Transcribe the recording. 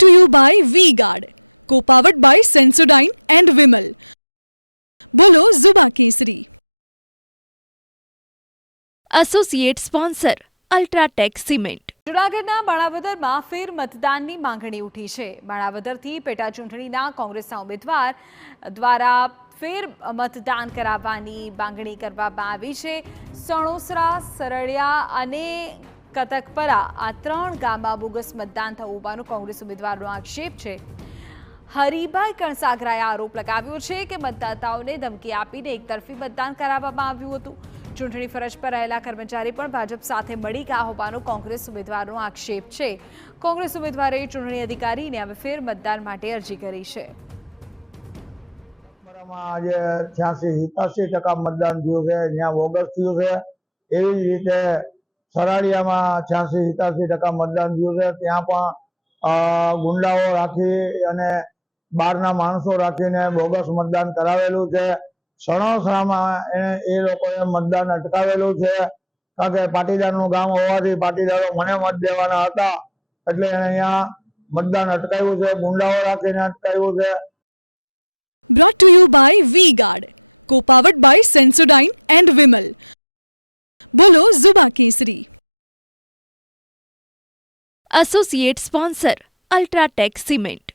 Controlled by Vega, powered by Sensodyne and Vimo. Grow ZMKC. Associate sponsor UltraTech cement. જૂનાગઢના માણાવદરમાં ફેર મતદાનની માંગણી ઉઠી છે. માણાવદરથી પેટા ચૂંટણીના કોંગ્રેસના ઉમેદવાર દ્વારા ફેર મતદાન કરાવવાની માંગણી કરવામાં આવી છે. સણોસરા, સરળિયા અને કતકપરા આ 3 ગામમાં બોગસ મતદાન થયું હોવાનો કોંગ્રેસ ઉમેદવારનો આક્ષેપ છે. હરિભાઈ કણસાગરાએ આરોપ લગાવ્યો છે કે મતદાતાઓને ધમકી આપીને એકતરફી મતદાન કરાવવામાં આવ્યું હતું. ચૂંટણી ફરજ પર રહેલા કર્મચારી પણ ભાજપ સાથે મળી ગયા હોવાનો કોંગ્રેસ ઉમેદવારનો આક્ષેપ છે. કોંગ્રેસ ઉમેદવારે ચૂંટણી અધિકારીને હવે ફેર મતદાન માટે અરજી કરી છે. આજે 86-87% મતદાન થયું છે, ત્યાં બોગસ થયું છે. એવી જ રીતે સરાડિયામાં 86-87% મતદાન થયું છે, ત્યાં પણ ગુંડાઓ રાખી અને બહારના માણસો રાખીને બોગસ મતદાન કરાવેલું છે. સણોસરામાં એ લોકોએ મતદાન અટકાવેલું છે, કારણ કે પાટીદારનું ગામ હોવાથી પાટીદારો મને મત દેવાના હતા, એટલે અહીંયા મતદાન અટકાવ્યું છે, ગુંડાઓ રાખીને અટકાવ્યું છે. Controlled by Vega, powered by Sensodyne and Vimo. Grow ZMKC. Associate sponsor UltraTech cement.